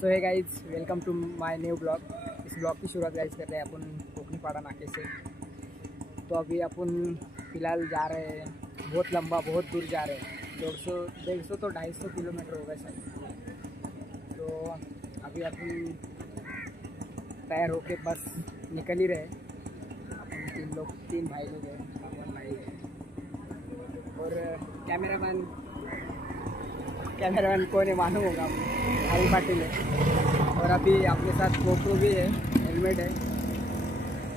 So है guys, welcome to my new blog. इस blog की शुरुआत गाइज कर रहे हैं अपन कोकनीपाड़ा नाके से। तो अभी अपन फ़िलहाल जा रहे हैं, बहुत लंबा बहुत दूर जा रहे हैं, 150 तो 250 किलोमीटर होगा शायद। तो अभी अपन तैयार होके बस निकल ही रहे। अपन तीन भाई लोग हैं, अपन भाई है और कैमरामैन कौन है मालूम होगा, हरी पाटिल है। और अभी अपने साथ गोप्रो भी है, हेलमेट है,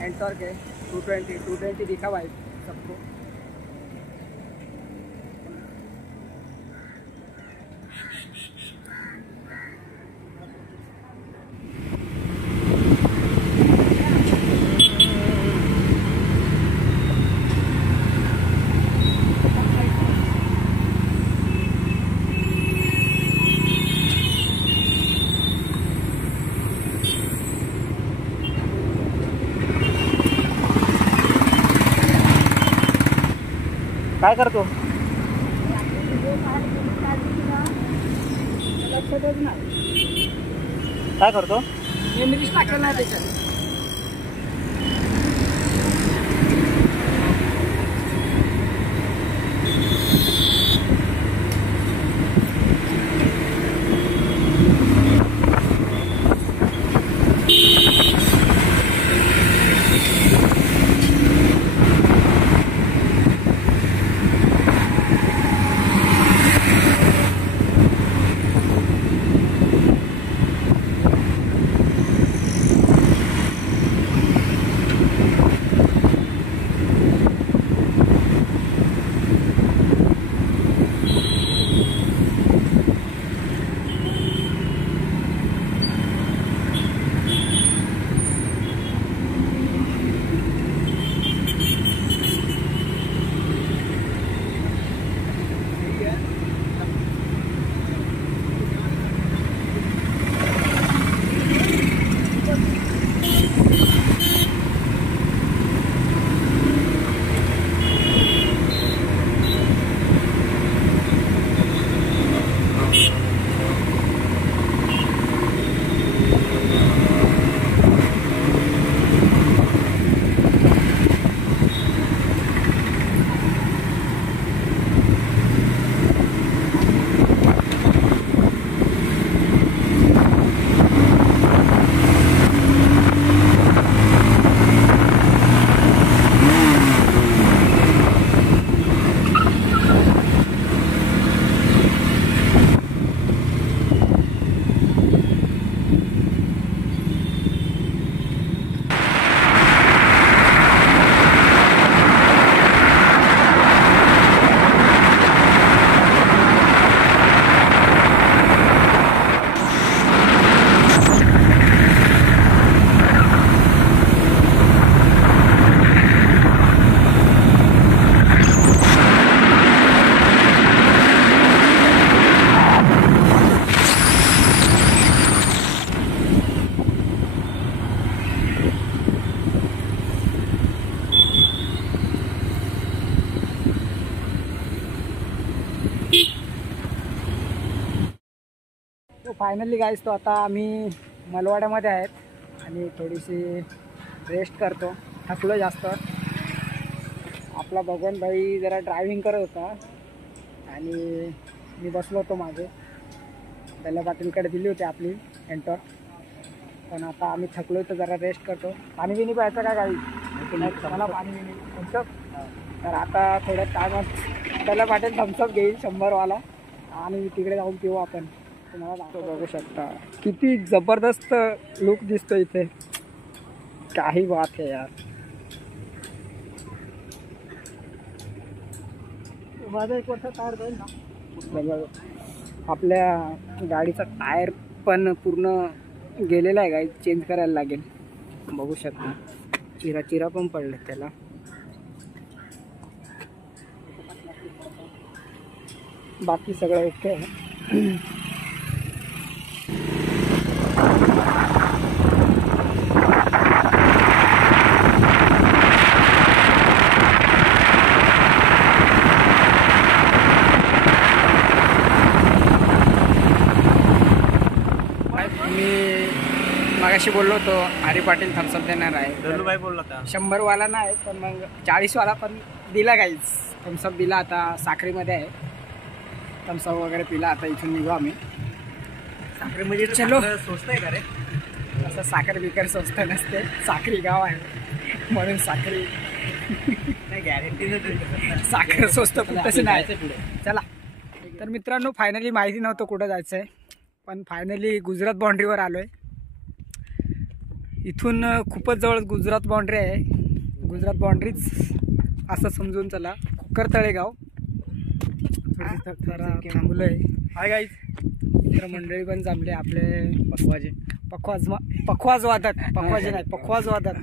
एंटॉर्क है, 220 दिखा भाई सबको। काय करतो? काय करतो? मेमरीज टाकलं नाही त्याच्यात। तो फायनली गाईज, तो आता आम्ही मलवाड्यामध्ये आहेत आणि थोडीशी रेस्ट करतो, थकलो जास्त। आपला भगवान भाई जरा ड्रायव्हिंग करत होता आणि मी बसलो होतो मागे। दल्या पाटीलकडे दिली होती आपली एंटर, पण आता आम्ही थकलो तर जरा रेस्ट करतो। पाणी बिणी प्यायचं का काही? मला पाणी बिणी थम्सअप। तर आता थोड्या टायमात दल्या पाटील थम्सअप घेईल 100वाला आणि तिकडे जाऊन पिऊ आपण। तुम्हाला बघू शकता किती जबरदस्त लुक दिसतो इथे, काही बात है यार। माझा एक वर्ष टायर जाईल ना। आपल्या गाडीचा टायर पण पूर्ण गेलेला आहे गाडी, चेंज करायला लागेल। बघू शकता चिरा पण पडले त्याला। बाकी सगळं ओके आहे। मगाशी बोललो होतो हरी पाटील थम्सअप देणार आहे. दलूभाई बोलला होता 100 वाला नाही पण मग 40 वाला पण दिला गाईज. थम्सअप दिला. आता साखरीमध्ये आहे. थम्सअप वगैरे पिला. आता इथून निघू आम्ही. साखरे म्हणजे चलो. स्वस्त आहे का रे? असं साखर बिकर स्वस्त नसते. साखरी गाव आहे म्हणून साखरी नाही गॅरंटी साखर स्वस्त तसं नाही. चला. तर मित्रांनो फायनली माहिती नव्हतं कुठं जायचं आहे पण फायनली गुजरात बाउंड्रीवर आलो आहे. इथून खूपच जवळ गुजरात बाउंड्री आहे. गुजरात बाउंड्रीच असं समजून चला. कुकरतळे गाव. थांबलो आहे. Hi guys. मित्रमंडळी पण जमले आपले. पखवाज वादक. पखवाजे नाही पखवाज वादक.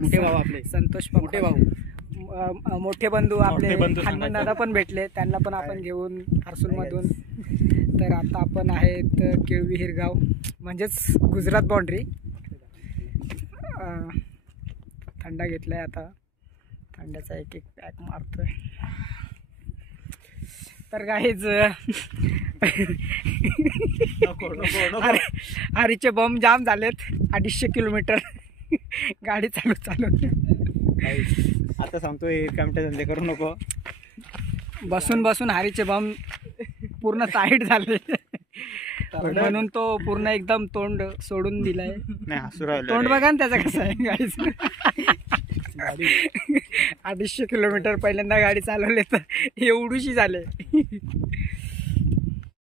मोठे भाऊ आपले संतोष मोठे भाऊ. मोठे बंधू आपले हनुमान दादा पण भेटले. त्यांना पण आपण घेऊन हर्सूलमधून. तर आता आपण आहेत केळविहीर गाव म्हणजेच गुजरात बाउंड्री. थंडा घेतलाय आता. थंड्याचा एक पॅक मारतोय. तर काहीच हरीचे बॉम्ब जाम झालेत. 250 किलोमीटर गाडी चालू. आता सांगतोय कामटे धंदे करू नको. बसून हरीचे बॉम्ब पूर्ण टाईट झाले म्हणून तो पूर्ण एकदम तोंड सोडून दिलाय. नाही हसू राहिलो. तोंड बघा ना त्याचं कसं आहे गाडीच. 250 किलोमीटर पहिल्यांदा गाडी चालवली तर एवढीशी झाले.